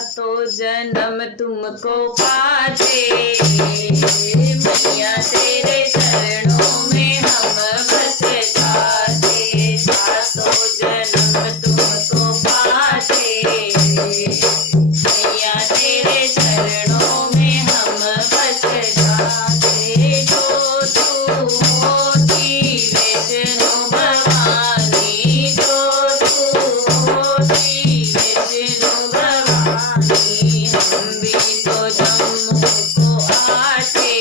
सातों जन्म तुमको पाते, मैया तेरे चरणों में हम बस जाते। सातों जन्म तुमको पाते, मैया तेरे चरणों में हम बस जाते। जो तू होती वैष्णो भवानी, जो तू होती वैष्णो भवानी, हम भी तो जम्मू को आते,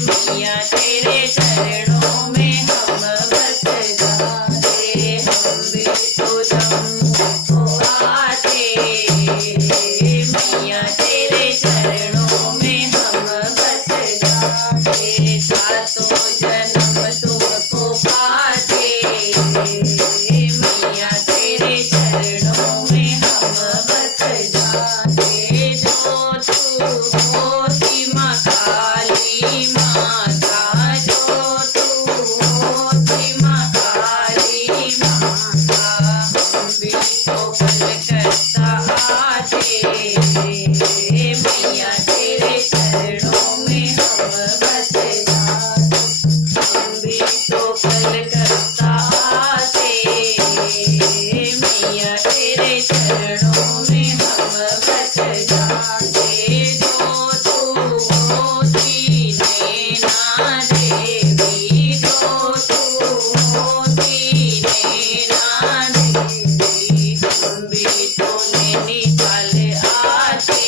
मैया तेरे चरणों में हम बस जाते। हम भी तो जम्मू को आते, मैया तेरे चरणों में हम बस जाते। सातों जन्म तुमको पाते, मैया तेरे चरणों में हम बस जाते। जो तू होती माँ काली माता, जो तू होती माँ काली माता, हम भी तो कलकत्ता आते, मैया तेरे चरणों में हम बस जाते। हम भी तो कलकत्ता आते, मैया तेरे चरणों में हम बस जाते। जो तू होती नैना देवी, जो तू होती नैना देवी, हम भी तो नैनीताल आते,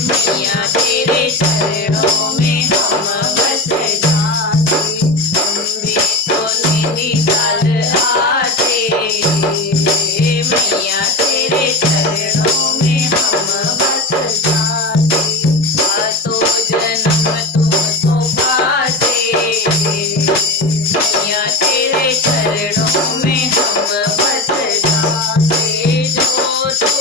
मैया तेरे चरणों में हम बस जाते। हम भी तो नैनीताल आते, मैया तेरे चरणों में हम बस जाते। सातों जन्म तुमको पाते, मैया तेरे चरणों में हम बस जाते। जो तू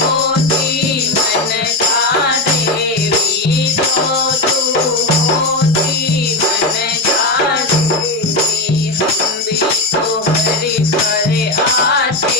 होती मनसा देवी, जो तू होती मनसा देवी, हम भी तो हरि घर आते,